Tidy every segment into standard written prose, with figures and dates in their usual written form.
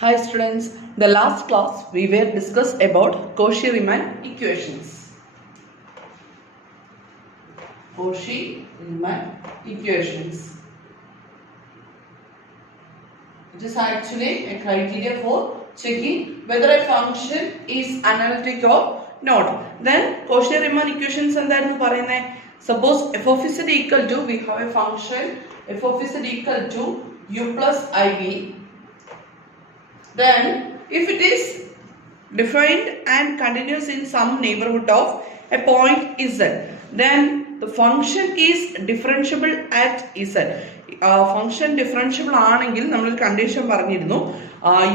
Hi students, the last class we were discussed about Cauchy-Riemann equations. Cauchy-Riemann equations. It is actually a criteria for checking whether a function is analytic or not. Then Cauchy-Riemann equations and then suppose f of z equal to, we have a function f of z equal to u plus iv. Then if it is defined and continuous in some neighborhood of a point z, then the function is differentiable at z. Function differentiable ആണെങ്കിൽ നമ്മൾ condition പറഞ്ഞിരുന്നു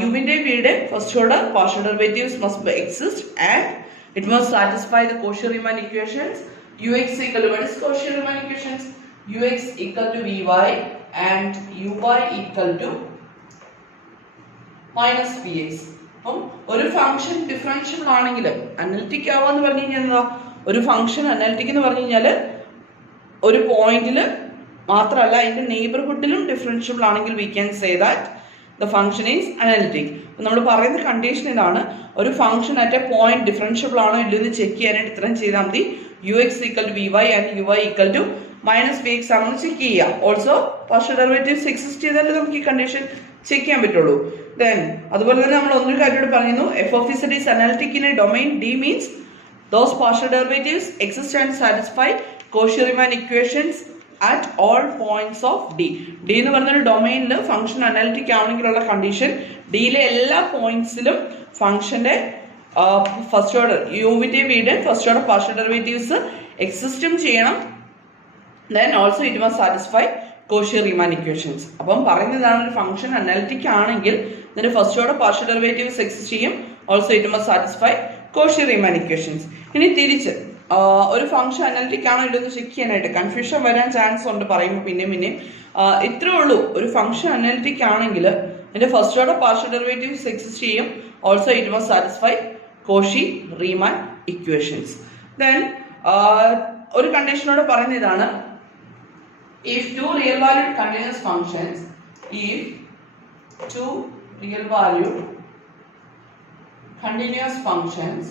യുവിന്റെ വീടെ first order partial derivatives must exist and it must satisfy the Cauchy-Riemann equations. Ux equal to, what is Cauchy-Riemann equations? Ux equal to Vy and Uy equal to minus P X. അപ്പം ഒരു function differentiable ആണെങ്കിൽ analytic ആവാന്ന് പറഞ്ഞു കഴിഞ്ഞാൽ എന്താ, ഒരു function analytic എന്ന് പറഞ്ഞു കഴിഞ്ഞാൽ ഒരു പോയിന്റിൽ മാത്രമല്ല അതിന്റെ നെയ്ബർഹുഡിലും ഡിഫറൻഷ്യബിൾ ആണെങ്കിൽ we can say that the function is analytic. നമ്മൾ പറയുന്ന കണ്ടീഷൻ ഇതാണ്, ഒരു function at a point differentiable ആണോ ഇല്ലയോ എന്ന് ചെക്ക് ചെയ്യാനായിട്ട് ഇത്രയും ചെയ്താൽ മതി. U x equal to v y and u y equal to minus v x ആണെന്ന് ചെക്ക് ചെയ്യുക. ഓൾസോ പാർഷ്യൽ ഡെറിവേറ്റീവ്സ് എക്സിസ്റ്റ് ചെയ്താലേ നമുക്ക് ഈ കണ്ടീഷൻ ചെക്ക് ചെയ്യാൻ പറ്റുള്ളൂ. Then അതുപോലെ തന്നെ നമ്മൾ ഒന്നൊരു കാര്യം പറയുന്നു, F of Z is analytic in A domain D means those partial derivatives exist and satisfy Cauchy-Riemann equations at all points of D. D എന്ന് പറഞ്ഞൊരു ഡൊമൈനിൽ ഫംഗ്ഷൻ അനാലിറ്റിക് ആവണമെങ്കിലുള്ള കണ്ടീഷൻ ഡിയിലെ എല്ലാ പോയിന്റ്സിലും ഫംഗ്ഷന്റെ ഫസ്റ്റ് ഓർഡർ യുവിന്റെ വീട് ഫസ്റ്റ് ഓർഡർ പാർഷ്യൽ ഡെറിവേറ്റീവ്സ് എക്സിസ്റ്റും ചെയ്യണം. Then also it must satisfy Cauchy-Riemann equations. അപ്പം പറയുന്നതാണ്, ഒരു ഫംഗ്ഷൻ അനാലിറ്റിക് ആണെങ്കിൽ ഇതിന്റെ first order partial derivatives exist ചെയ്യും. Also it must satisfy Cauchy-Riemann equations. ഇനി തിരിച്ച് ഒരു ഫംഗ്ഷൻ അനാലിറ്റിക് ആണോ ഇല്ലെന്ന് ചെക്ക് ചെയ്യാനായിട്ട് കൺഫ്യൂഷൻ വരാൻ ചാൻസ് ഉണ്ട് പറയുമ്പോൾ പിന്നെയും ഇത്രേ ഉള്ളൂ. ഒരു ഫംഗ്ഷൻ അനാലിറ്റിക് ആണെങ്കിൽ ഇതിന്റെ first order partial derivatives exist ചെയ്യും. Also it must satisfy Cauchy-Riemann equations. Then ഒരു കണ്ടീഷനോട് പറയുന്ന ഇതാണ്, if two real valued continuous functions, if two real valued continuous functions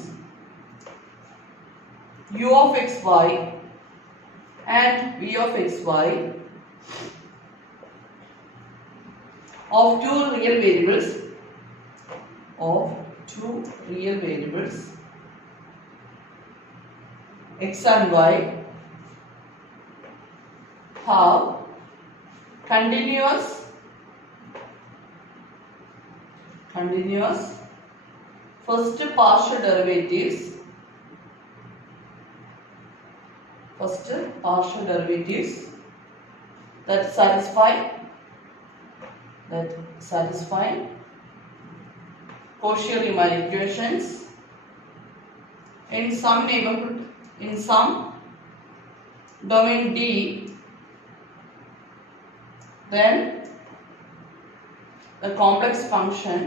u of xy and v of xy of two real variables x and y have continuous first partial derivatives that satisfy Cauchy-Riemann equations in some neighborhood, in some domain D. Then the complex function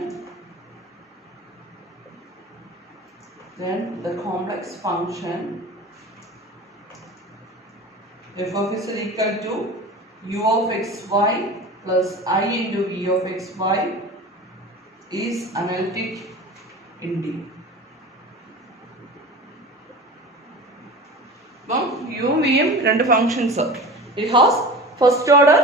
f of z equal to u of xy plus I into v of xy is analytic in D. u v m രണ്ട് functions. It has first order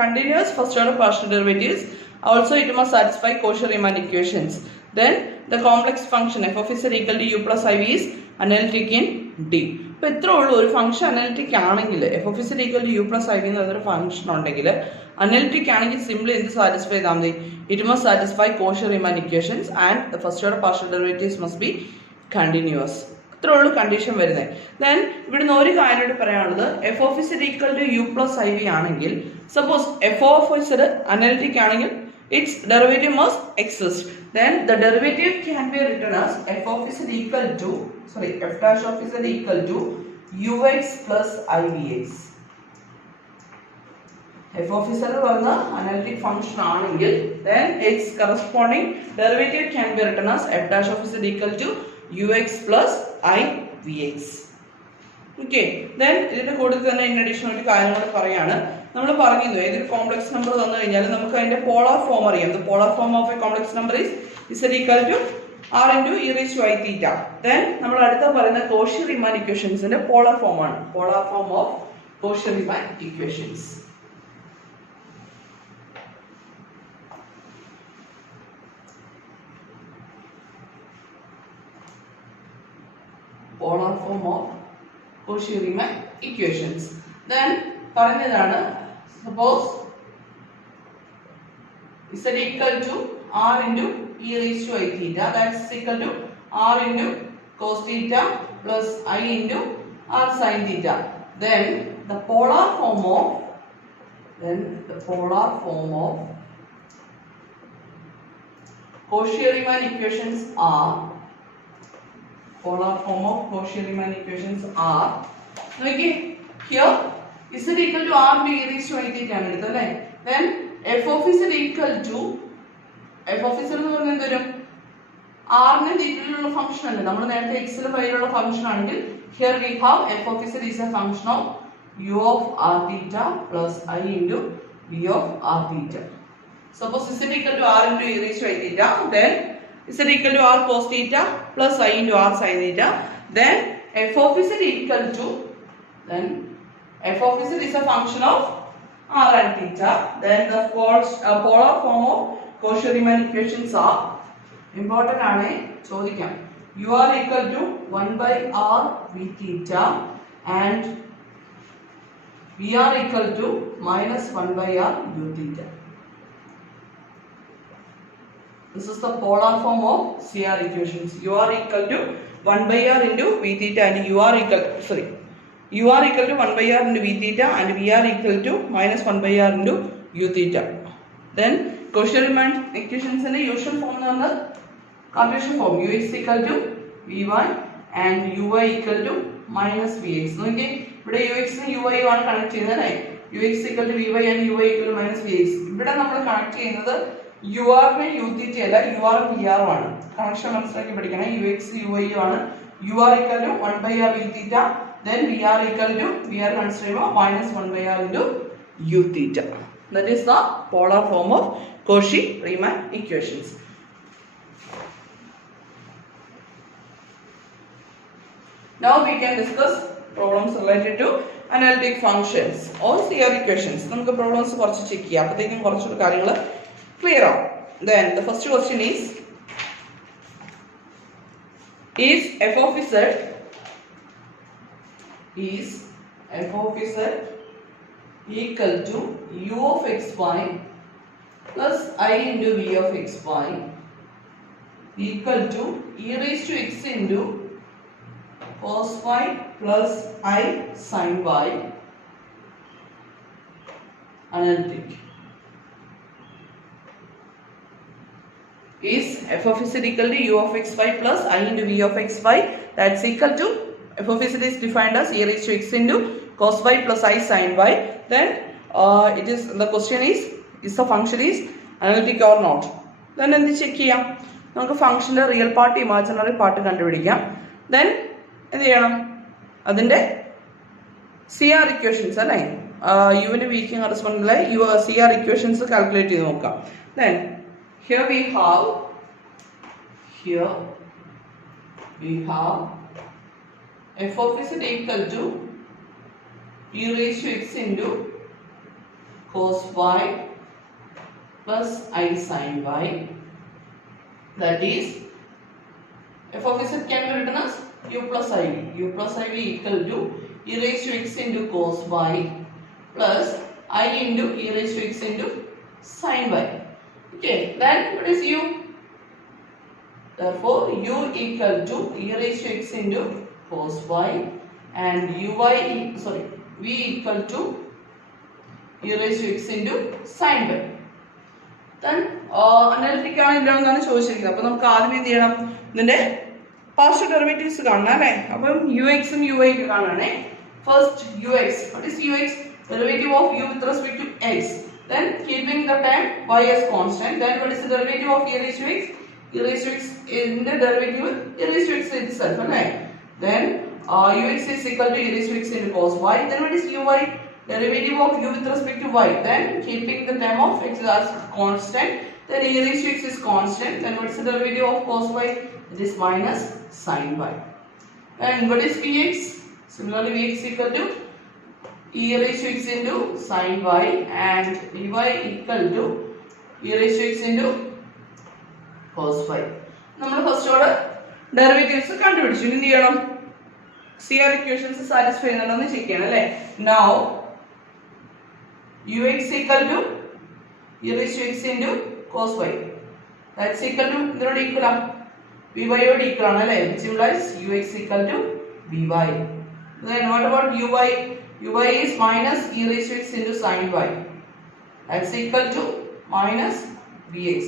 continuous first order partial derivatives. Also it must satisfy Cauchy-Riemann equations. Then the complex function f of z equal to u plus iv is analytic in D. അപ്പോൾ ഇത്രേ ഉള്ളൂ, ഒരു function analytic ആണെങ്കിൽ F of z equal to u plus iv എന്ന് പറഞ്ഞൊരു function ഉണ്ടെങ്കിൽ analytic ആണെങ്കിൽ simply എന്ത് സാറ്റിസ്ഫൈ ചെയ്താൽ മതി, it must satisfy Cauchy-Riemann equations and the first order partial derivatives must be continuous. ഇത്രേ ഉള്ളൂ കണ്ടീഷൻ വരുന്നത്. ദെൻ ഇവിടുന്ന് ഒരു കാര്യമായിട്ട് പറയാനുള്ളത്, F of z equal to u plus iv ആണെങ്കിൽ suppose F of z analytic ആണെങ്കിൽ its derivative must exist. Then the derivative can be written as f of z equal to, f dash of z equal to ux plus ivx. f of z പറഞ്ഞ analytic function ആണെങ്കിൽ then its corresponding derivative can be written as f dash of z equal to ux plus ivx. Okay, then ഇതിന്റെ കൂടെ തന്നെ in addition ഒരു കാര്യം കൂടി പറയാണ്, നമ്മൾ പറഞ്ഞിരുന്നു ഏതൊരു കോംപ്ലക്സ് നമ്പർ തന്നു കഴിഞ്ഞാൽ നമുക്ക് അതിന്റെ പോളാർ ഫോം അറിയാം. The polar form of a complex number is z equal to r into e raised to I theta. Then നമ്മൾ അടുത്ത പറയുന്ന കോഷി-റീമാൻ ഇക്വേഷൻസിന്റെ പോളാർ ഫോം ആണ്. Polar form of കോഷി-റീമാൻ equations. Polar form of Cauchy-Riemann equations. Then പറഞ്ഞതാണ് suppose z equal to r into e raised to I theta, that's equal to r into cos theta plus I into r sin theta. Then the polar form of Cauchy-Riemann equations are polar form of Cauchy-Riemann equations are, okay, here z equal to r by e raised to I theta ആണ് എടുത്തത് അല്ലേ. Then f of z equal to f of z എന്ന് പറഞ്ഞാൽ എന്ത് വരും? r ന് തീറ്റയിലുള്ള function അല്ലേ, നമ്മൾ നേരത്തെ x ൽ y ലുള്ള ഫംഗ്ഷൻ ആണെങ്കിൽ here we have f of z is a function of u of r theta plus I into v of r theta. Suppose z equal to r into e raised to I theta, then z equal to r cos theta plus I into r sin theta. Then f of z equal to, then f of z is a function of r and theta. Then the polar form of Cauchy-Riemann equations are important ആണ് ചോദിക്കാം. u r equal to 1 by r v theta and v r equal to minus 1 by r u theta. This is the polar form of CR equations. u r equal to 1 by r into v theta and u r equal to 1 by r into v theta and v r equal to minus 1 by r into u theta. Then Cauchy-Riemann equations in the usual form എന്ന് പറഞ്ഞാൽ Cartesian form u is equal to vy and uy equal to minus vx. നോക്കിയേ ഇവിടെ ux നും uy ആണ് connect ചെയ്യുന്നത് അല്ലേ. ux equal to vy and uy equal to minus vx. ഇവിടെ നമ്മൾ കണക്ട് ചെയ്യുന്നത് ur നെ u theta അല്ല, ur vr ആണ്. കണക്ഷൻ മനസ്സിലാക്കി പഠിക്കണം. ux uy ആണ്. ur equal to 1 by r v theta, then vr equal to vr consider ചെയ്യുമ്പോൾ minus 1 by r into u theta. That is the polar form of Cauchy-Riemann equations. Now we can discuss problems related to analytic functions or CR equations. നമുക്ക് problems കുറച്ച് check ചെയ്യാം, അപ്പോഴത്തേക്കും കുറച്ചുകൂടി കാര്യങ്ങൾ clear ആവും. Then the first question is f of z equal to u of xy plus I into v of xy equal to e raised to x into cos y plus I sin y analytic. Is f of z equal to u of xy plus I into v of xy, that's equal to f of z is defined as e raised to x into cos y plus I sin y. Then it is, the question is the function is analytic or not. Then എന്ത് check ചെയ്യാം? നമുക്ക് ഫംഗ്ഷന്റെ real part imaginary part കണ്ടുപിടിക്കാം. Then എന്ത് ചെയ്യണം? അതിന്റെ CR equations അല്ലേ, യുവിന് വിക്ക് കറസ്പോണ്ടിലെ CR equations calculate ചെയ്ത് നോക്കാം. Then here we have f of z equal to e raised to x into cos y plus I sin y. That is, f of z can be written as u plus iv. u plus iv equal to e raised to x into cos y plus I into e raised to x into sin y. Okay, then what is u? Therefore, u equal to e raised to x into cos y and v equal to e raised to x into sin y. Then analytic ആണ് ഇല്ലാന്നാണ് ചോദിച്ചിരിക്കുന്നത്. അപ്പോൾ നമുക്ക് ആദ്യം എന്ത് ചെയ്യണം? ഇതിന്റെ partial derivatives കാണണം അല്ലേ. അപ്പം ux ഉം uy ഒക്കെ കാണണേ. First ux, what is ux? Derivative of u with respect to x. Then keeping the term y as constant, then what is the derivative of e raised to x? E raised to x in the derivative with e raised to x itself, right? Then ux is equal to e raised to x into cos y. Then what is uy? derivative of u with respect to y, then keeping the term of x as constant, then e raised to x is constant, then what is the derivative of cos y? It is minus sin y. And what is vx? Similarly, vx equal to e raised to x into sin y, and vy equal to e raised to x into cos y. നമ്മൾ first order derivatives കണ്ടുപിടിച്ചു. ഇനി എന്ത് ചെയ്യണം? CR equations satisfy ചെയ്യുന്നുണ്ടോ check ചെയ്യണം അല്ലേ? Now ux equal to e raised to x into cos y, that's equal to ഇതിനോട് equal ആണ്, vy യോട് ഈക്വൽ ആണ് അല്ലേ? which implies ux equal to vy. Then what about uy? Uy is minus e raised to x into sin y, that's equal to minus vx.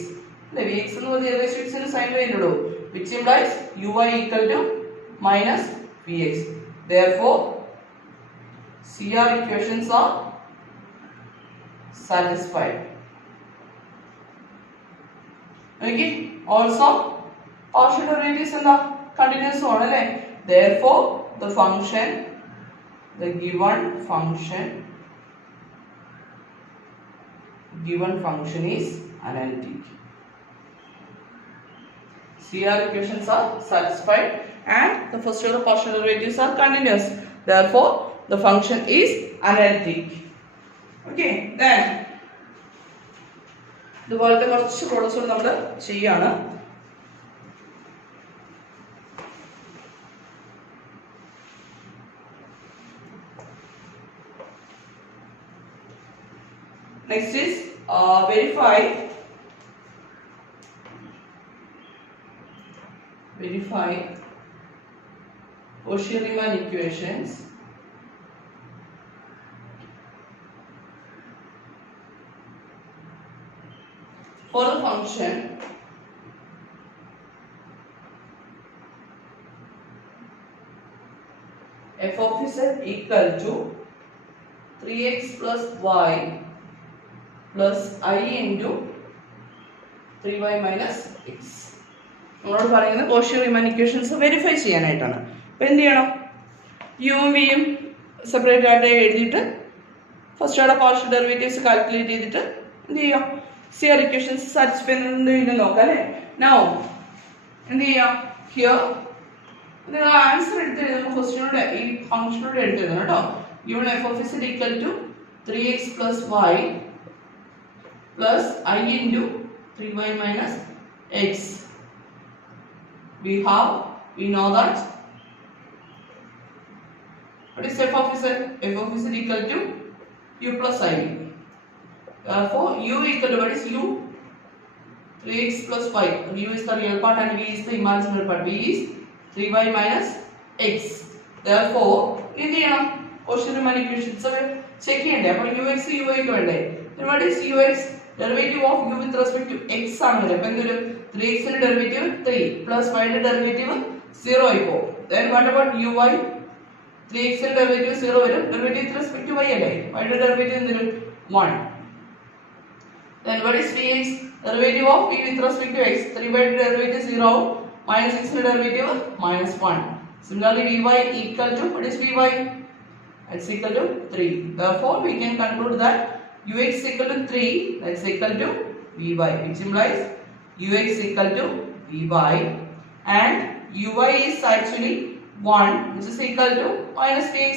Vx എന്ന് പറഞ്ഞാൽ e raised to x into sin y ഇല്ലടോ, which implies uy equal to minus vx. Therefore CR equations are satisfied. Okay, also partial derivatives എന്താ continuous ആണ് അല്ലേ? Therefore the given function is analytic. CR equations are satisfied and the first order partial derivatives are continuous. Therefore, the function is analytic. Okay, then ഇതുപോലത്തെ കുറച്ച് products നമ്മൾ ചെയ്യാണ്. Next is verify Cauchy-Riemann equations for the function f of z equal to 3x plus y plus I into 3y minus x. നമ്മളോട് പറയുന്നത് Cauchy-Riemann equations verify ചെയ്യാനായിട്ടാണ്. അപ്പോൾ എന്ത് ചെയ്യണം? യുവും വിയും സെപ്പറേറ്റ് ആയിട്ട് എഴുതിയിട്ട് first order partial derivatives calculate ചെയ്തിട്ട് എന്ത് ചെയ്യാം? CR ഇക്വേഷൻസ് സാറ്റിസ്ഫൈ ചെയ്യുന്നുണ്ടോ നോക്കാം അല്ലേ? നൗ എന്ത് ചെയ്യാം? ഹിയർ നിങ്ങൾ ആൻസർ എടുത്ത് എഴുതുമ്പോൾ ക്വസ്റ്റ്യനോട് ഈ ഫംഗ്ഷനോട് എടുത്ത് എഴുതണം കേട്ടോ. given f of z equal to 3x plus y plus I into 3y minus x. We know that what is f of z? F of z equal to u plus I. Therefore, u equal to what is u? 3x plus y. U is the real part and v is the imaginary part. V is 3y minus x. Therefore, എന്ത് ചെയ്യണം? Cauchy-Riemann equations check ചെയ്യണ്ടേ? അപ്പോൾ ux uy ക്ക് വേണ്ടേ? Then what is ux? Derivative of u with respect to x ആണ് വരിക. അപ്പോൾ എന്തൊരു 3x ന്റെ ഡെറിവേറ്റീവ് 3 plus y ന്റെ ഡെറിവേറ്റീവ് 0 ആയി പോകും. Then what about uy? 3x ന്റെ ഡെറിവേറ്റീവ് 0 വരും. Derivative with respect to y അല്ലേ? y ന്റെ ഡെറിവേറ്റീവ് എന്തൊരു 1. Then what is vx? Derivative of v with respect to x. 3y ന്റെ ഡെറിവേറ്റീവ് 0 ആവും. Minus x ന്റെ derivative -1. Similarly, vy equal to what is vy? It's equal to 3. Therefore, we can conclude that ux equal to 3, that's equal to vy, which implies ux equal to vy, and uy is actually 1, which is equal to minus vx.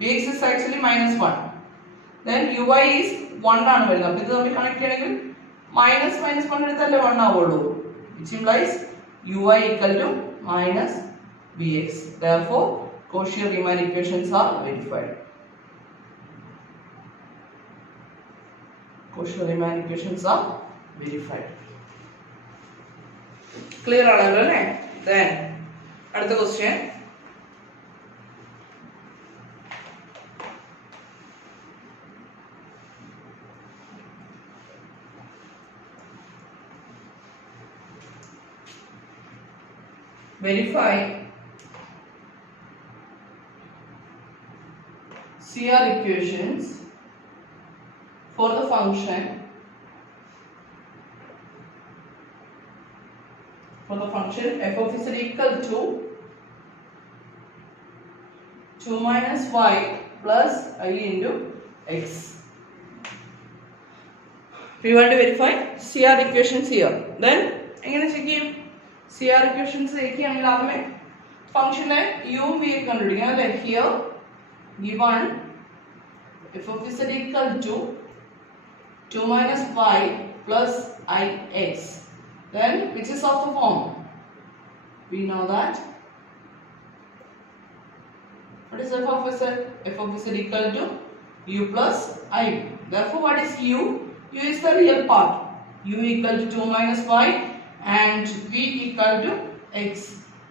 Vx is actually -1. Then uy is 1 ആണ് വരുന്നത്. അപ്പോൾ ഇത് നമ്മൾ connect ചെയ്യണമെങ്കിൽ -1 എടുത്താലേ 1 ആവുള്ളൂ, which implies uy equal to minus vx. Therefore, Cauchy-Riemann equations are verified. Cauchy-Riemann equations are verified. Clear ആണല്ലോ അല്ലേ? Then അടുത്ത question. Verify CR equations for the function f of z equal to 2 minus y plus I into x. We want to verify CR equations here. Then എങ്ങനെ check ചെയ്യും? CR equations എഴുതിയാണെങ്കിൽ ആദ്യമേ ഫംഗ്ഷനെ u v കണ്ടുപിടിക്കണം അല്ലേ? Here given f of z equal to 2 minus y plus ix. Then which is of the form? We know that. What is f of z? F of z equal to u plus I. Therefore, what is u? U is the real part. U equal to 2 minus y and v equal to x.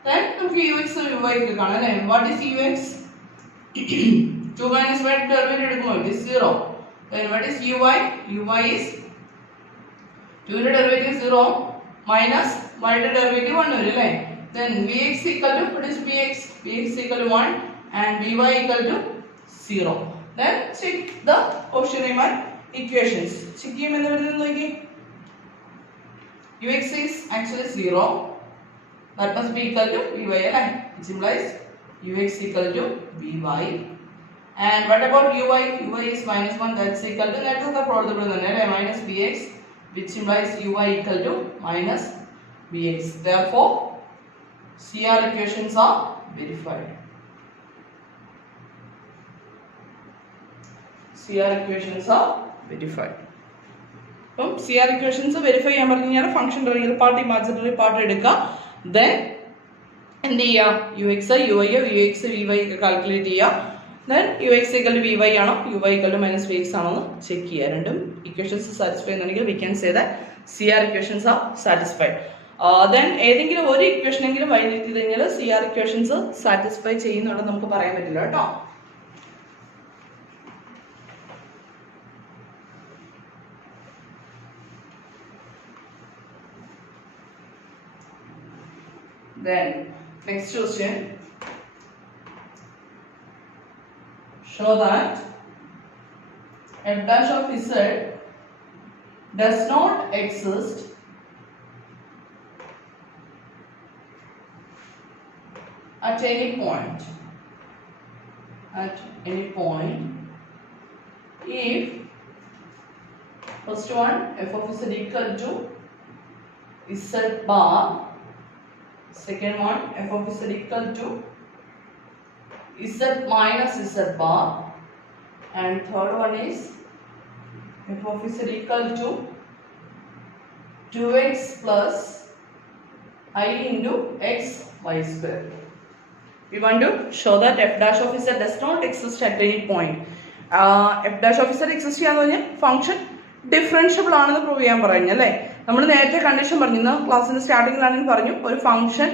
Then നമുക്ക് ux y കാണാം അല്ലേ? What is ux? 2 minus y derivative എടുക്കുമ്പോൾ it is 0. Then what is uy? Uy is 2 ന്റെ derivative 0 minus y ന്റെ derivative 1 വരും അല്ലേ? Then vx equal to what is vx? Vx equal to 1 and vy equal to 0. Then check the Cauchy-Riemann equations. Check ചെയ്യുമെന്ന് വരുന്നത് നോക്കി. Ux is actually 0. That must be equal to vy അല്ലേ? Which implies ux equal to vy. And what about uy? Uy is minus 1. That's equal to നേരത്തെ പ്രോബ്ലത്തിൽ തന്നെ അല്ലേ? Minus vx, which implies uy equal to minus vx. Therefore, CR equations are verified. CR equations are verified. അപ്പം CR equations verify ചെയ്യാൻ പറഞ്ഞു കഴിഞ്ഞാൽ ഫംഗ്ഷൻ്റെ real part imaginary part എടുക്കുക. Then എന്ത് ചെയ്യുക? ux uy vx vy ഒക്കെ കാൽക്കുലേറ്റ് ചെയ്യുക. Then ux equal to vy ആണോ uy equal to minus vx ആണോ എന്ന് ചെക്ക് ചെയ്യുക. രണ്ടും ഇക്വേഷൻസ് സാറ്റിസ്ഫൈ ചെയ്യുന്നുണ്ടെങ്കിൽ we can say that CR equations are satisfied. Then ഏതെങ്കിലും ഒരു ഇക്വേഷനെങ്കിലും വൈദ്യുതി കഴിഞ്ഞാൽ CR equations സാറ്റിസ്ഫൈ ചെയ്യുന്നുണ്ടെന്ന് നമുക്ക് പറയാൻ പറ്റില്ല കേട്ടോ. Then next question, show that f dash of z does not exist at any point if first one f of z equal to z bar, second one f of z equal to z minus z bar, and third one is f of z equal to 2x plus I into x y square. We want to show that f dash of z does not exist at any point. F dash of z exist ചെയ്യാന്ന് പറഞ്ഞാൽ function differentiable ആണെന്ന് prove ചെയ്യാൻ പറഞ്ഞു അല്ലേ? നമ്മൾ നേരത്തെ condition പറഞ്ഞിരുന്നു ക്ലാസ്സിന്റെ സ്റ്റാർട്ടിങ്ങിലാണെങ്കിൽ പറഞ്ഞു ഒരു ഫംഗ്ഷൻ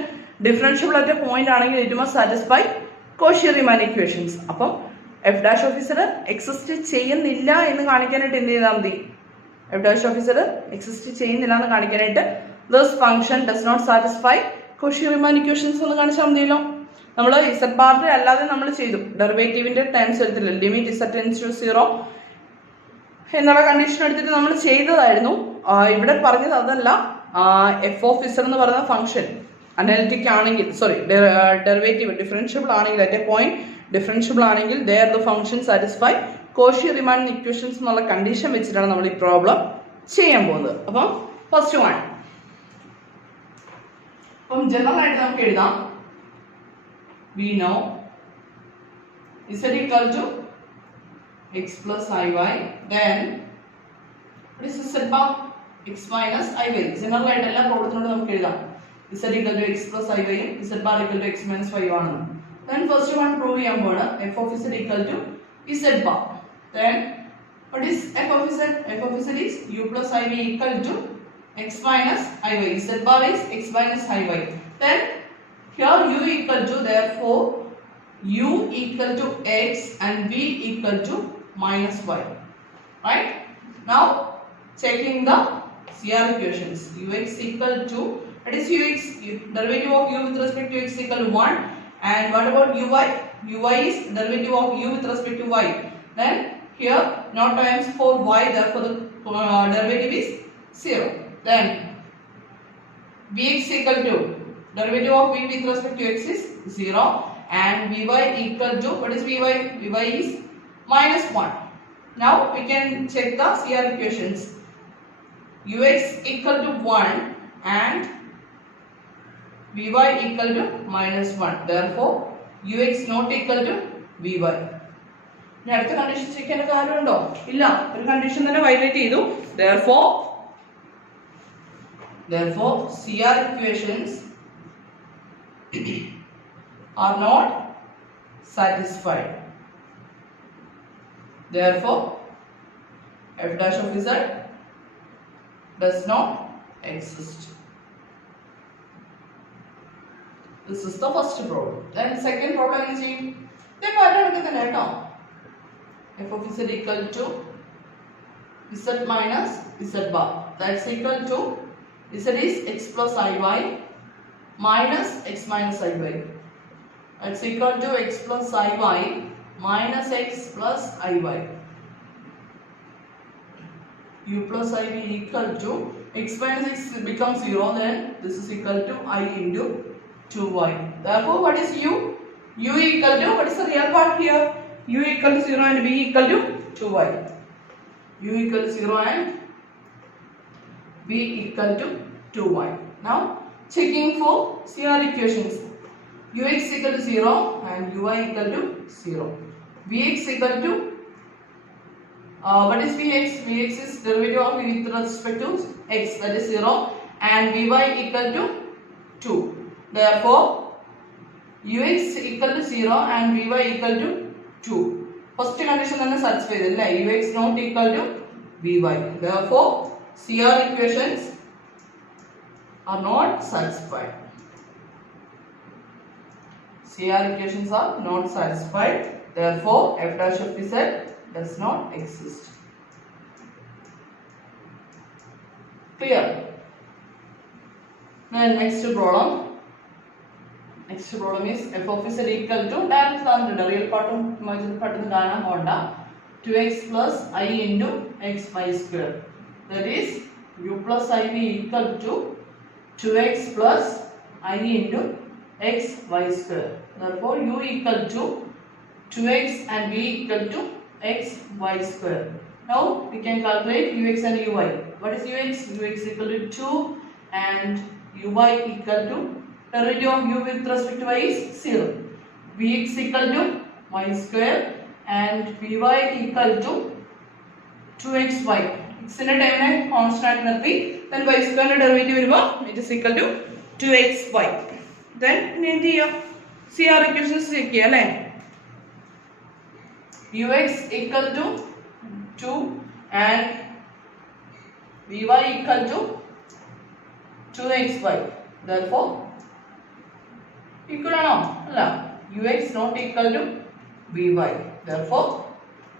ഡിഫറൻഷ്യബിൾ അറ്റ് പോയിന്റ് ആണെങ്കിൽ it must satisfy Cauchy-Riemann equations. അപ്പം F dash of z exist ചെയ്യുന്നില്ല എന്ന് കാണിക്കാനായിട്ട് എന്ത് ചെയ്താൽ മതി? F dash of z exist ചെയ്യുന്നില്ല എന്ന് കാണിക്കാനായിട്ട് this function does not satisfy Cauchy-Riemann equations എന്ന് കാണിച്ചാൽ മതിയല്ലോ. നമ്മൾ z ബാറിന്റെ അല്ലാതെ നമ്മൾ ചെയ്തു ഡെറിവേറ്റീവിന്റെ ടേംസ് എടുത്തില്ല, ലിമിറ്റ് z ടെൻഡ്സ് ടു 0 എന്നുള്ള കണ്ടീഷൻ എടുത്തിട്ട് നമ്മൾ ചെയ്തതായിരുന്നു. ഇവിടെ പറഞ്ഞത് അതല്ല. എഫ് ഓഫ് z എന്ന് പറയുന്ന ഫംഗ്ഷൻ അനലിറ്റിക് ആണെങ്കിൽ ഡെറിവേറ്റീവ് ഡിഫറൻഷ്യബിൾ ആണെങ്കിൽ അറ്റ് എ പോയിന്റ് ഡിഫറൻഷ്യബിൾ ആണെങ്കിൽ there the function satisfy Cauchy-Riemann equations എന്നുള്ള കണ്ടീഷൻ വെച്ചിട്ടാണ് നമ്മൾ ഈ പ്രോബ്ലം ചെയ്യാൻ പോകുന്നത്. അപ്പം ഫസ്റ്റ് വൺ, അപ്പം ജനറൽ ആയിട്ട് നമുക്ക് എഴുതാം. We know z equal to x plus iy. Then what is z bar? X minus iy. General ആയിട്ട് എല്ലാ പ്രോബ്ലത്തിനോട് നമുക്ക് എഴുതാം z equal to x plus iy ഉം z bar equal to x minus y ആണെന്ന്. Then first one prove ചെയ്യാൻ പോവാണ് f of z equal to z bar. Then what is f of z? F of z is u plus iv equal to x minus iy. Z bar is x minus iy. Then here u equal to, therefore u equal to x and v equal to minus y. Right? Now checking the CR equations. Ux equal to, what is ux? Derivative of u with respect to x equal to 1. And what about uy? Uy is derivative of u with respect to y. Then here no times for y, therefore the derivative is 0. Then vx equal to, derivative of v with respect to x is 0, and vy equal to, what is vy? Vy is minus 1. Now we can check the CR equations. Ux equal to 1 and Vy equal to minus 1. Therefore, Ux not equal to Vy. ഇനി അടുത്ത condition check ചെയ്യേണ്ട കാര്യമുണ്ടോ? ഇല്ല, ഒരു condition തന്നെ violate ചെയ്തു. Therefore CR equations are not satisfied. Therefore f dash of z does not exist. This is the first problem. Then second problem is then f of z equal to z minus z bar. That's equal to z is x plus iy minus x minus iy. That's equal to x plus iy minus x plus iy. U plus iv equal to x minus x becomes 0, then this is equal to I into 2y. Therefore, what is u? U equal to, what is the real part here? U equal to 0 and v equal to 2y. U equal to 0 and v equal to 2y. Now checking for CR equations. Ux equal to 0 and uy equal to 0. Vx equal to what is Vx? Vx is derivative of v with respect to x, that is 0, and Vy equal to 2. Therefore Ux equal to 0 and Vy equal to 2. First condition is satisfied. Ux not equal to Vy. Therefore CR equations are not satisfied. CR equations are not satisfied. Therefore f dash of z does not exist. Clear? Then next problem. Next problem is f of z equal to direct the real part of imaginary part of the diagram 2x plus I into x y square. That is u plus iv equal to 2x plus I into x y square. Therefore u equal to 2x and v equal to x y square. Now we can calculate ux and uy. What is ux? Ux equal to 2 and uy equal to derivative of u with respect to y is 0. Vx equal to y square and vy equal to 2xy. X in a time constant നിർത്തി, then y square derivative വരുമ്പോൾ it is equal to 2xy. Then എന്ത് ചെയ്യാം? CR equations check ചെയ്യാം അല്ലേ? Ux equal to 2 and Vy equal to 2xy. Therefore equal ആണോ? അല്ല. Ux not equal to Vy. Therefore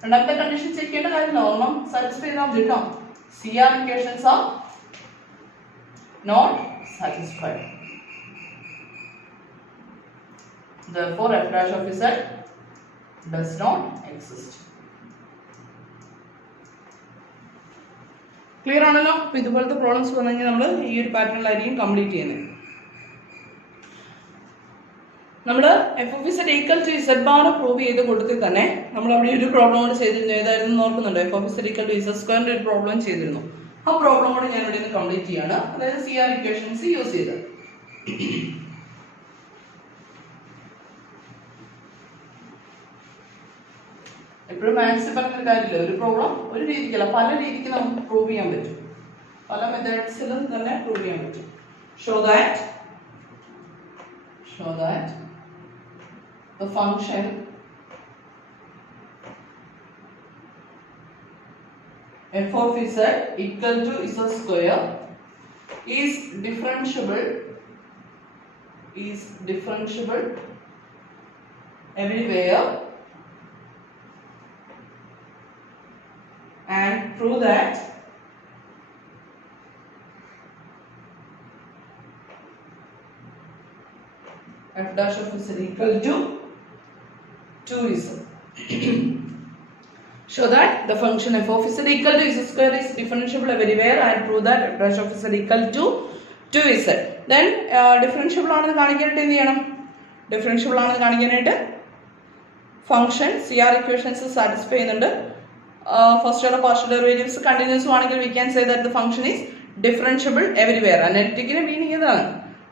രണ്ടാമത്തെ condition check ചെയ്യേണ്ട കാര്യമില്ല, ഒരെണ്ണം സാറ്റിസ്ഫൈ ചെയ്താൽ മതി കേട്ടോ. CR equations are not satisfied. Therefore f dash of z does not exist. Clear ആണല്ലോ? അപ്പോൾ ഇതുപോലത്തെ പ്രോബ്ലംസ് വന്നു കഴിഞ്ഞാൽ നമ്മൾ ഈ ഒരു പാറ്റേണിലായിരിക്കും കംപ്ലീറ്റ് ചെയ്യുന്നത്. നമ്മൾ f of z equal to z bar prove ചെയ്ത് കൊടുത്തിൽ തന്നെ നമ്മൾ അവിടെ ഒരു പ്രോബ്ലം കൂടെ ചെയ്തിരുന്നു. ഏതായിരുന്നു ഓർക്കുന്നുണ്ടോ? F of z equal to ഇസഡ് സ്ക്വയറിന്റെ ഒരു പ്രോബ്ലം ചെയ്തിരുന്നു. ആ പ്രോബ്ലം കൂടെ ഞാൻ ഇവിടെ നിന്ന് കംപ്ലീറ്റ് ചെയ്യാണ്, അതായത് CR ഇക്വേഷൻസ് യൂസ് ചെയ്ത്. എപ്പോഴും മാത്സ് പറഞ്ഞൊരു കാര്യമില്ല, ഒരു പ്രോബ്ലം ഒരു രീതിക്കല്ല, പല രീതിക്ക് നമുക്ക് പ്രൂവ് ചെയ്യാൻ പറ്റും, പല മെത്തേഡ്സിലും തന്നെ പ്രൂവ് ചെയ്യാൻ പറ്റും. Show that the function f of z equal to z square is differentiable everywhere and prove that f dash of z equal to 2z. Show that the function f of z equal to z square is differentiable everywhere and prove that f dash of z equal to 2z. Then differentiable ആണെന്ന് കാണിക്കാനായിട്ട് എന്ത് ചെയ്യണം? differentiable ആണെന്ന് കാണിക്കാനായിട്ട് function C R equations satisfy ചെയ്യുന്നുണ്ട്. First order partial derivatives continuous ആണെങ്കിൽ we can say that the function is differentiable everywhere. അനലിറ്റിക്കിന്റെ meaning ഇതാണ്.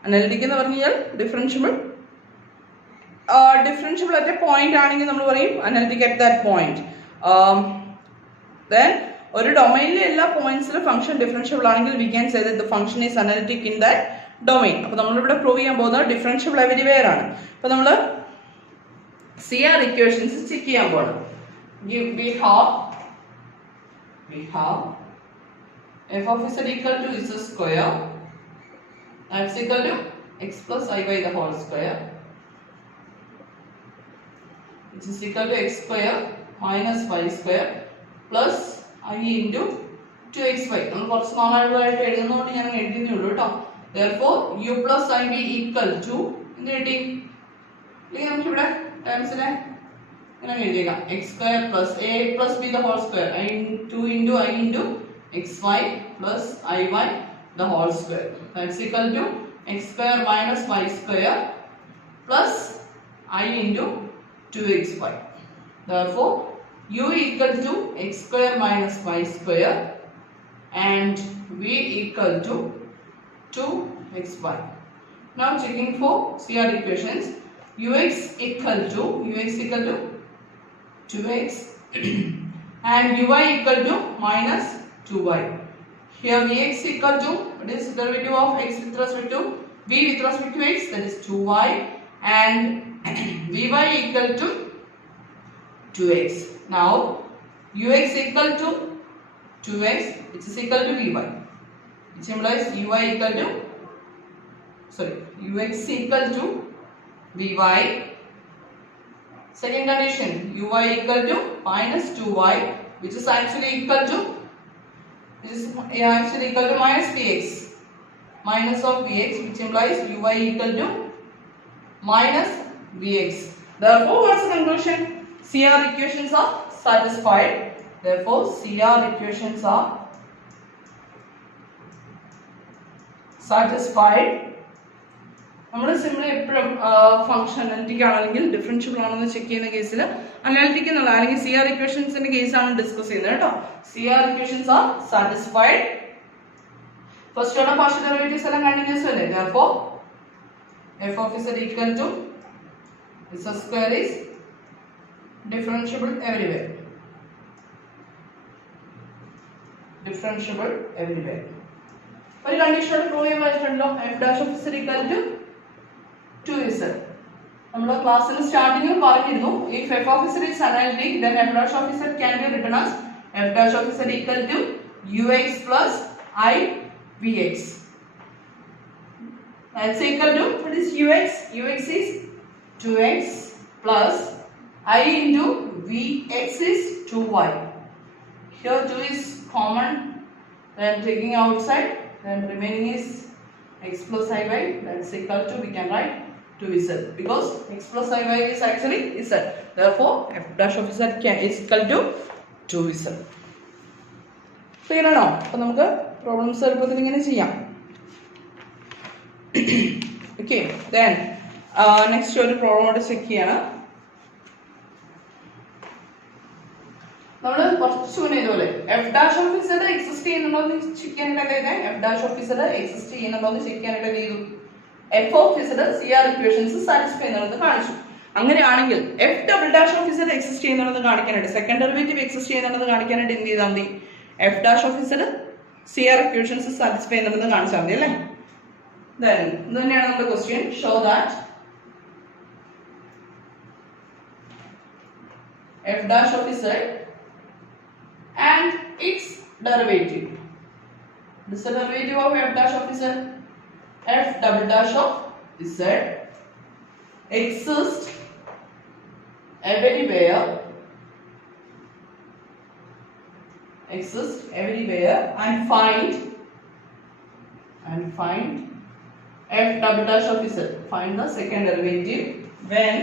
അനലിറ്റിക് എന്ന് പറഞ്ഞാൽ ഡിഫറൻഷ്യബിൾ അറ്റ് എ പോയിന്റ് ആണെങ്കിൽ നമ്മൾ പറയും analytic at that point. Then ഒരു ഡൊമൈനിലെ എല്ലാ പോയിന്റ്സിലും ഫംഗ്ഷൻ ഡിഫറൻഷ്യബിൾ ആണെങ്കിൽ we can say that the function is analytic in that domain. അപ്പോൾ നമ്മളിവിടെ പ്രൂവ് ചെയ്യാൻ പോകുന്നത് ഡിഫറൻഷ്യബിൾ എവരിവെയർ ആണ്. അപ്പോൾ നമ്മൾ സി ആർ ഇക്വേഷൻസ് ചെക്ക് ചെയ്യാൻ പോകണം. We have f of z equal to z square, that's equal to x plus I by the whole square, which is equal to x square minus y square plus I into 2xy. നമ്മൾ കുറച്ച് നാളായിട്ട് എഴുതുന്നതുകൊണ്ട് ഞാൻ എഴുതുന്നേ ഉള്ളൂ കേട്ടോ. Therefore u plus I b equal to എന്ത് കിട്ടി? അല്ലെങ്കിൽ നമുക്കിവിടെ ടേംസിനെ ഇങ്ങനെ എഴുതിയേക്കാം. x square plus a plus b the whole square, 2 into I into xy plus iy the whole square, that's equal to x square minus y square plus I into 2xy. Therefore u equal to x square minus y square and v equal to 2xy. Now checking for CR equations, ux equal to 2x and uy equal to minus 2y. Here vx equal to, what is the derivative of x with respect to v with respect to x, that is 2y, and vy equal to 2x. Now ux equal to 2x, which is equal to vy, which implies ux equal to vy. Second condition, uy equal to minus 2y, which is actually equal to minus vx, minus of vx, which implies uy equal to minus vx. Therefore, what's the conclusion? CR equations are satisfied. Therefore, CR equations are satisfied. നമ്മൾ simply എപ്പോഴും function analytic ആണെങ്കിൽ differentiable ആണെന്ന് check ചെയ്യുന്ന കേസിൽ analytic എന്നുള്ള അല്ലെങ്കിൽ C R ഇക്വേഷൻസിന്റെ കേസാണ് discuss ചെയ്യുന്നത് കേട്ടോ. C R equations are satisfied. First order partial derivatives എല്ലാം കണ്ടിന്യൂസ് അല്ലേ. Therefore f of z equal to z square is differentiable everywhere. Differentiable everywhere. ഒരു കണ്ടീഷൻ പ്രൂവ് ചെയ്യാൻ പറ്റുന്നുണ്ടോ? f dash of z equal to 2z. നമ്മൾ ക്ലാസ്സിൽ സ്റ്റാർട്ടിങ്ങിൽ പറഞ്ഞിരുന്നു if f of z is analytic then f dash of z can be written as f dash of z equal to ux plus I vx. That's equal to, what is ux? Ux is 2x plus I into vx is 2y. Here 2 is common, then taking outside, then remaining is x plus iy, that's equal to, we can write 2z because x plus iy is actually z. Therefore f dash of z is equal to 2z. Clear ആണോ? അപ്പോൾ നമുക്ക് problems എളുപ്പത്തിൽ ഇങ്ങനെ ചെയ്യാം. Okay, then next ഒരു problem കൂടെ check ചെയ്യണം. നമ്മൾ കുറച്ച് മുന്നേ ഇതുപോലെ f dash of z exist ചെയ്യുന്നുണ്ടോ എന്ന് ചെക്ക് ചെയ്യാനായിട്ട് f dash of z exist ചെയ്യുന്നുണ്ടോ എന്ന് ചെക്ക് ചെയ്യാനായിട്ട് ചെയ്തു. F of Z C R equations satisfy ചെയ്യുന്നുണ്ടെന്ന് കാണിച്ചു. അങ്ങനെയാണെങ്കിൽ f double dash of z exist ചെയ്യുന്നുണ്ടെന്ന് കാണിക്കാനായിട്ട്, സെക്കൻഡ് ഡെറിവേറ്റീവ് എക്സിസ്റ്റ് ചെയ്യുന്നുണ്ടെന്ന് കാണിക്കാനായിട്ട് എന്ത് ചെയ്താൽ മതി? F dash of Z C R equations satisfy ചെയ്യുന്നുണ്ടെന്ന് കാണിച്ചാൽ മതി അല്ലേ. Then ഇത് തന്നെയാണ് നമ്മുടെ question. Show that F dash of Z and its derivative. This is the derivative of f dash of z. F double dash of z exists everywhere. And find f double dash of z. Find the second derivative when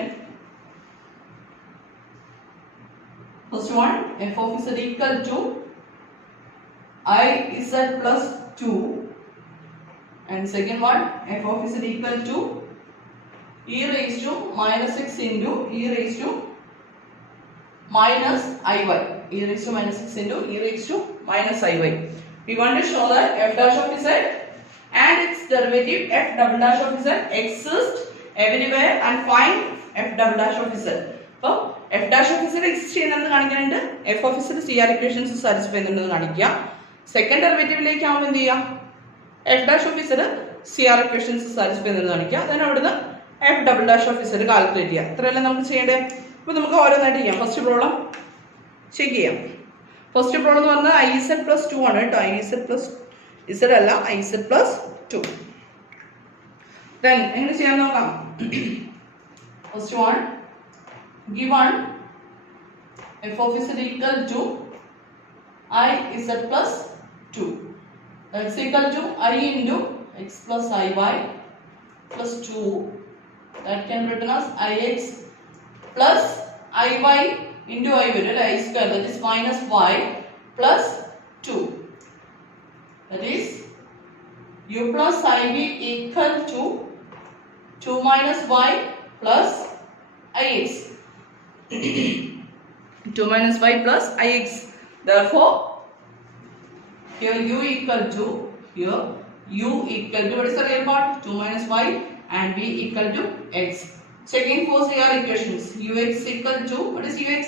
first one f of z equal to I z plus 2 and second one f of z equal to e raised to minus x into e raised to minus iy. E raised to minus 6 into e raised to minus iy. We want to show that f dash of z and its derivative f double dash of z exist everywhere and find f double dash of z. So f dash of z exist ചെയ്യുന്നതെന്ന് കാണിക്കാനുണ്ട്, f of z CR equations satisfy ചെയ്യുന്നുണ്ടെന്ന് കാണിക്കുക. Second ഡെറിവേറ്റീവിലേക്ക് ആവുമ്പോൾ എന്ത് ചെയ്യാം, f dash of z CR equations satisfy ചെയ്യുന്നതെന്ന് കാണിക്കുക. then അവിടുന്ന് f double dash of z calculate ചെയ്യാം. ഇത്രയല്ലേ നമുക്ക് ചെയ്യേണ്ടത്. അപ്പോൾ നമുക്ക് ഓരോന്നായിട്ട് ചെയ്യാം. ഫസ്റ്റ് പ്രോബ്ലം ചെക്ക് ചെയ്യാം. ഫസ്റ്റ് പ്രോബ്ലം എന്ന് പറഞ്ഞാൽ IZ plus 2 ആണ് കേട്ടോ. IZ plus Z അല്ല, IZ plus 2. then എങ്ങനെ ചെയ്യാൻ നോക്കാം. First one, given f of z equal to IZ plus 2, that's equal to I into x plus iy plus 2, that can be written as ix plus iy into I with I square, that is minus y plus 2, that is u plus iv equal to 2 minus y plus ix. 2 minus y plus ix. Therefore here u equal to, here u equal to, what is the real part? 2 minus y and v equal to x. Checking for CR equations. Ux equal to, what is ux?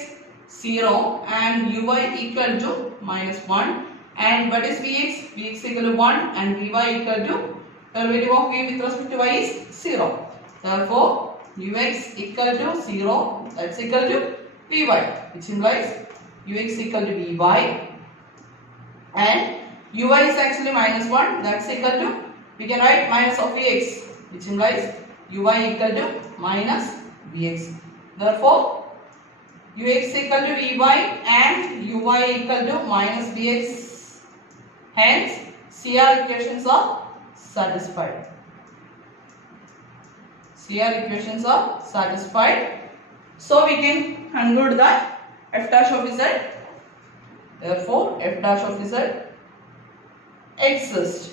0 and uy equal to minus 1, and what is vx? Vx equal to 1 and vy equal to, derivative of v with respect to y is 0. Therefore ux equal to 0, that's equal to vy, which implies ux equal to vy, and uy is actually minus 1, that's equal to, we can write minus of vx, which implies uy equal to minus vx. Therefore ux equal to vy and uy equal to minus vx, hence CR equations are satisfied. CR equations are satisfied. So we can conclude that f dash of z, therefore f dash of z exists.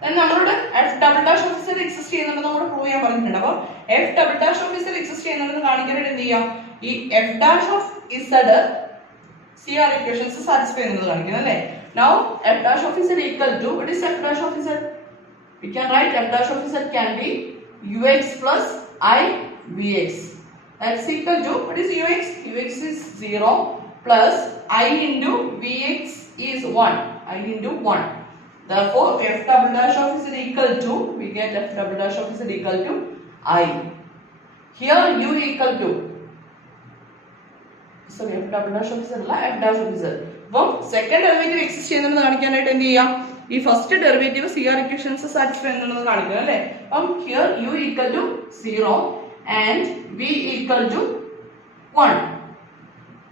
then നമ്മളുടെ f double dash of z exist ചെയ്യുന്നുണ്ടെന്ന് നമ്മൾ prove ചെയ്യാൻ പറഞ്ഞിട്ടുണ്ട്. അപ്പോൾ f double dash of z exist ചെയ്യുന്നുണ്ടെന്ന് കാണിക്കാനായിട്ട് എന്ത് ചെയ്യാം, ഈ f dash of z CR equations satisfy ചെയ്യുന്നത് കാണിക്കണം അല്ലേ. now f dash of z equal to, what is f dash of z? we can write f dash of z can be ux plus I vx, that's equal to, what is ux? Ux is 0 plus I into vx is 1, I into 1. Therefore f double dash of z equal to, we get f double dash of z equal to I. Here u equal to, sorry, f double dash of z അല്ല, f dash of z. അപ്പോൾ second derivative exist ചെയ്യുന്നത് കാണിക്കാനായിട്ട് എന്ത് ചെയ്യാം, ഈ first derivative CR equations satisfy ചെയ്യുന്നത് കാണിക്കുക അല്ലേ. അപ്പം here u equal to 0 and v equal to 1,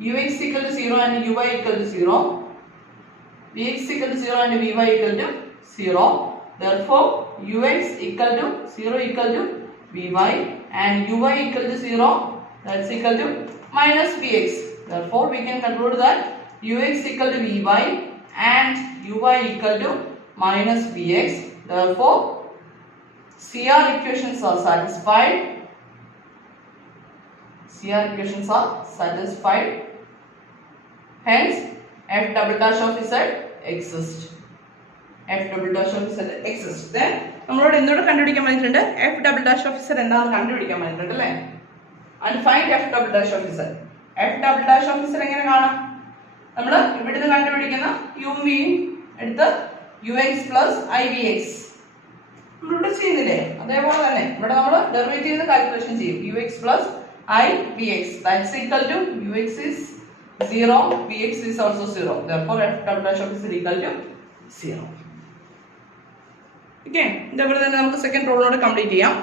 ux equal to 0 and uy equal to 0, vx equal to 0 and vy equal to 0. Therefore ux equal to 0 equal to vy and uy equal to 0, that's equal to minus vx. Therefore we can conclude that ux equal to vy and uy equal to minus vx. Therefore CR equations are satisfied. CR equations are satisfied. Hence f double dash of z exists. f double dash of z exists. Then നമ്മളോട് എന്തുകൊണ്ട് കണ്ടുപിടിക്കാൻ പറഞ്ഞിട്ടുണ്ട്, f double dash of z എന്താണെന്ന് കണ്ടുപിടിക്കാൻ പറഞ്ഞിട്ടുണ്ട് അല്ലേ. and find f double dash of z. f double dash of z എങ്ങനെ കാണാം, നമ്മൾ ഇവിടുന്ന് കണ്ടുപിടിക്കുന്ന u v എടുത്ത് ux plus ivx നമ്മളിവിടെ ചെയ്യുന്നില്ലേ, അതേപോലെ തന്നെ ഇവിടെ നമ്മൾ ഡെറിവേറ്റീവ് കാൽക്കുലേഷൻ ചെയ്യും. ux plus ivx, that's equal to ux is 0, vx is also 0. Therefore f double dash of z equal to 0. Okay, ഇതേപോലെ തന്നെ നമുക്ക് സെക്കൻഡ് പ്രോബ്ലം കംപ്ലീറ്റ് ചെയ്യാം.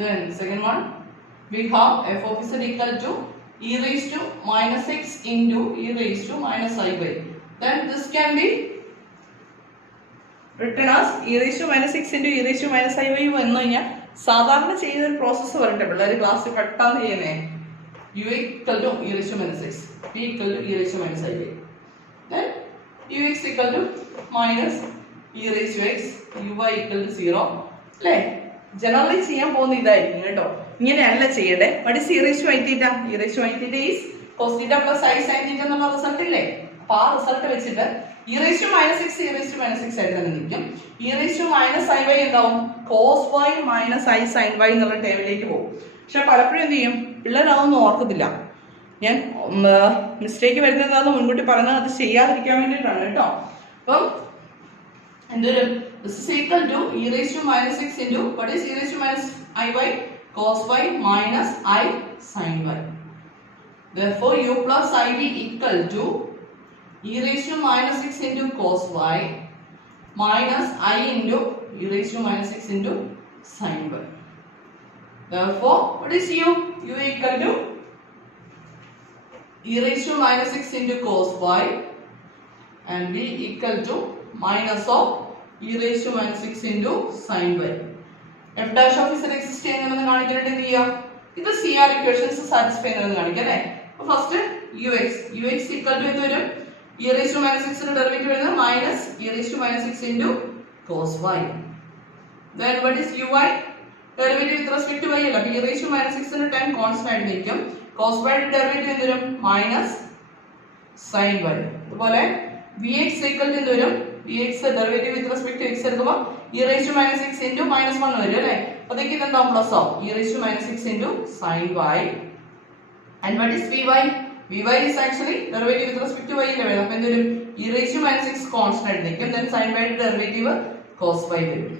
Then second one, we have f of z equal to e raised to minus x into e raised to minus iy. Then this can be written as e raised to minus x into e raised to minus iy എന്ന് കഴിഞ്ഞാൽ സാധാരണ ചെയ്യുന്ന ഒരു process വരട്ടെ പിള്ളേർ ക്ലാസ്സിൽ പെട്ടെന്ന് ചെയ്യുന്നേ. u equal to e raised to minus x, p equal to e raised to minus iy. Then ux equal to minus e raised to x uy equal to 0 അല്ലേ? ജനറലി ചെയ്യാൻ പോകുന്ന ഇതായിരിക്കും കേട്ടോ. ഇങ്ങനെയല്ല ചെയ്യണ്ടേ. what is e raised to i theta? e raised to i theta is cos theta plus i sin theta എന്നുള്ള result ഇല്ലേ? അപ്പൊ ആ റിസൾട്ട് വെച്ചിട്ട് e raised to minus x e raised to minus x ആയിട്ട് തന്നെ നിൽക്കും. e raised to minus i y എന്താവും? cos y minus i sin y എന്നുള്ള ടേമിലേക്ക് പോകും. പക്ഷെ പലപ്പോഴും എന്ത് ചെയ്യും, പിള്ളേരതൊന്നും ഓർക്കത്തില്ല. ഞാൻ മിസ്റ്റേക്ക് വരുന്നത് എന്താണെന്ന് മുൻകൂട്ടി പറഞ്ഞത് അത് ചെയ്യാതിരിക്കാൻ വേണ്ടിയിട്ടാണ് കേട്ടോ. അപ്പം എന്തൊരു this is equal to e raised to minus x into what is e raised to minus i y cos y minus I sin y. Therefore u plus ib equal to e raised to minus x into cos y minus I into e raised to minus x into sin y. Therefore what is u? u equal to e raised to minus x into cos y and b equal to minus of e raised to minus x into sin y. f dash of z exist ചെയ്യുന്നതെന്ന് കാണിക്കാനായിട്ട് എന്ത് ചെയ്യാം, ഇത് CR equations satisfy ചെയ്യുന്നതെന്ന് കാണിക്കാം അല്ലേ. അപ്പോൾ first ux equal to എന്ത് വരും, e raised to minus x ന്റെ ഡെറിവേറ്റീവ് വരുന്നത് minus e raised to minus x into cos y. Then what is uy? Derivative with respect to y അല്ല. അപ്പോൾ e raised to minus x ന്റെ time constant ആയിട്ട് നിൽക്കും. cos y ന്റെ derivative എന്ത് വരും, minus sin y. അതുപോലെ vx equal to എന്ത് വരും, vx derivative with respect to x എടുക്കുമ്പോൾ e raised to minus x into minus 1 വരും അല്ലേ. അപ്പോഴത്തേക്ക് ഇതെന്താ പ്ലസ് ആവും, e raised to minus x into sin y. And what is vy? vy is actually derivative with respect to y അല്ലേ വരും. അപ്പോൾ എന്ത് വരും, e raised to minus x constant ആയിട്ട് നിൽക്കും. then sin y ന്റെ ഡെറിവേറ്റീവ് cos y വരും.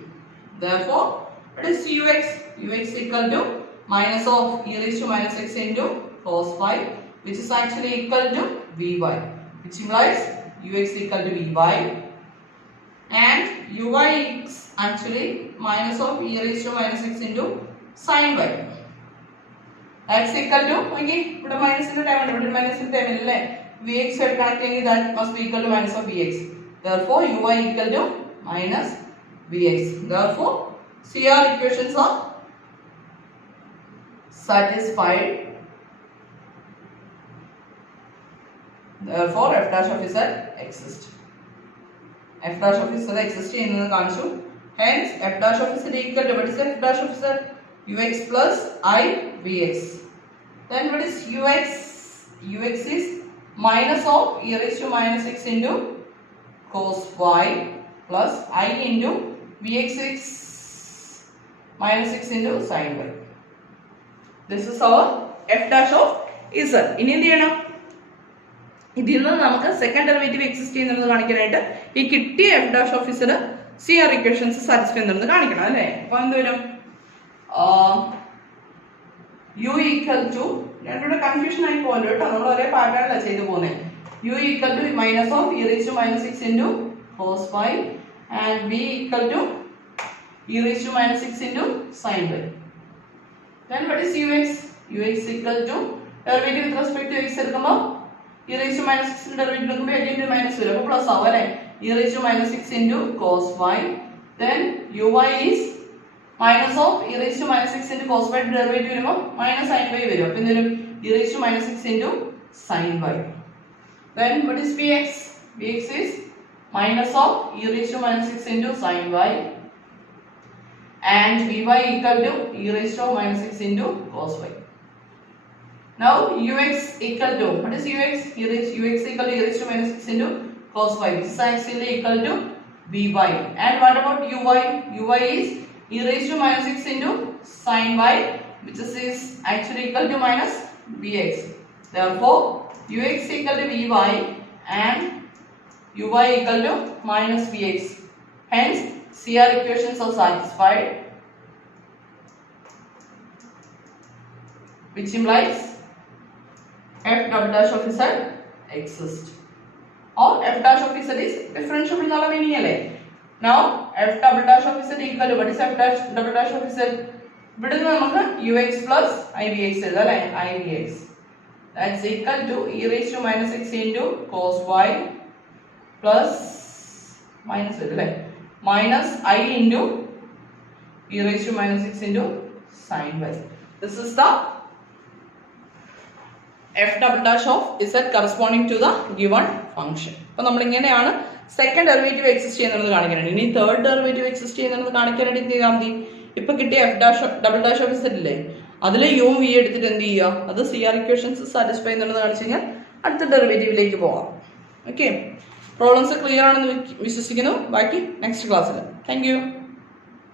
therefore what is ux? ux equal to minus of e raised to minus x into cos y which is actually equal to vy, which implies ux equal to vy and uy is actually minus of e raised to minus x into sin y. That's equal to okay, ഇവിടെ മൈനസിന്റെ time ഉണ്ട്, ഇവിടെ മൈനസിന്റെ time ഇല്ലേ, vx ആയിട്ട് connect ചെയ്യുന്നത് that must be equal to minus of vx. therefore uy equal to minus vx. therefore CR equations are satisfied. therefore f dash of z exists. f dash of z exists ചെയ്യുന്നത് കാണിച്ചു. hence f dash of z equal to what is f dash of z? ux plus I vx. then what is ux? ux is minus of e raised to minus x into cos y plus I into vx is minus x into sin y. this is our f dash of z. ഇനി എന്ത് ചെയ്യണം, ഇതിൽ നിന്ന് നമുക്ക് second derivative exist ചെയ്യുന്നത് കാണിക്കാനായിട്ട് ഈ കിട്ടിയ f dash of z CR equations satisfy ചെയ്യുന്നത് കാണിക്കണം അല്ലേ. അപ്പോൾ എന്ത് വരും, u equal to, രണ്ടുകൂടെ കൺഫ്യൂഷൻ ആയി പോകുമല്ലോ കേട്ടോ, നമ്മൾ ഒരേ പാറ്റേണിലാണ് ചെയ്തു പോകുന്നത്. u equal to minus of e raised to minus x into cos y and b equal to e raised to minus x into sin y. then what is ux? ux equal to derivative with respect to x എടുക്കുമ്പോൾ e raised to minus x ന്റെ derivative എടുക്കുമ്പോൾ again minus വരും, അപ്പോൾ plus ആവും അല്ലേ. e raised to minus x into cos y. then uy is minus of e raised to minus x into cos y derivative വരുമ്പോൾ minus sin y വരും. അപ്പോൾ എന്ത് വരും, e raised to minus x into sin y. then what is vx? vx is minus of e raised to minus x into sin y and vy equal to e raised to minus x into cos y. now ux equal to what is ux? ux equal to e raised to minus x into cos y which is actually equal to vy. and what about uy? uy is e raised to minus x into sin y which is actually equal to minus vx. therefore ux equal to vy and uy equal to minus vx. hence CR equations are satisfied, which implies f double dash of z exists or f dash of z is differentiable എന്നുള്ള meaning അല്ലേ. now f double dash of z equal to what is f dash double dash of z? ഇവിടെ നിന്ന് നമുക്ക് ux plus ivx എഴുതാം അല്ലേ. ivx that's equal to e raised to minus x into cos y plus minus അല്ലേ minus I into e raised to minus x into sin y. this is the F double dash of Z corresponding to the given function. അപ്പൊ നമ്മൾ ഇങ്ങനെയാണ് second derivative exist ചെയ്യുന്നത് കാണിക്കാനായിട്ട്. ഇനി third derivative exist ചെയ്യുന്നത് കാണിക്കാനായിട്ട് എന്ത് ചെയ്താൽ മതി? ഇപ്പൊ കിട്ടിയ F dash double dash of Z ഇല്ലേ, അതിൽ യും വി എടുത്തിട്ട് എന്ത് ചെയ്യുക, അത് CR ഇക്വേഷൻസ് സാറ്റിസ്ഫൈ എന്നുള്ളത് കാണിച്ചു കഴിഞ്ഞാൽ അടുത്ത ഡെറിവേറ്റീവിലേക്ക് പോകാം. ഓക്കെ, പ്രോബ്ലംസ് ക്ലിയർ ആണെന്ന് വിശ്വസിക്കുന്നു. ബാക്കി നെക്സ്റ്റ് ക്ലാസ്സിൽ. Thank you.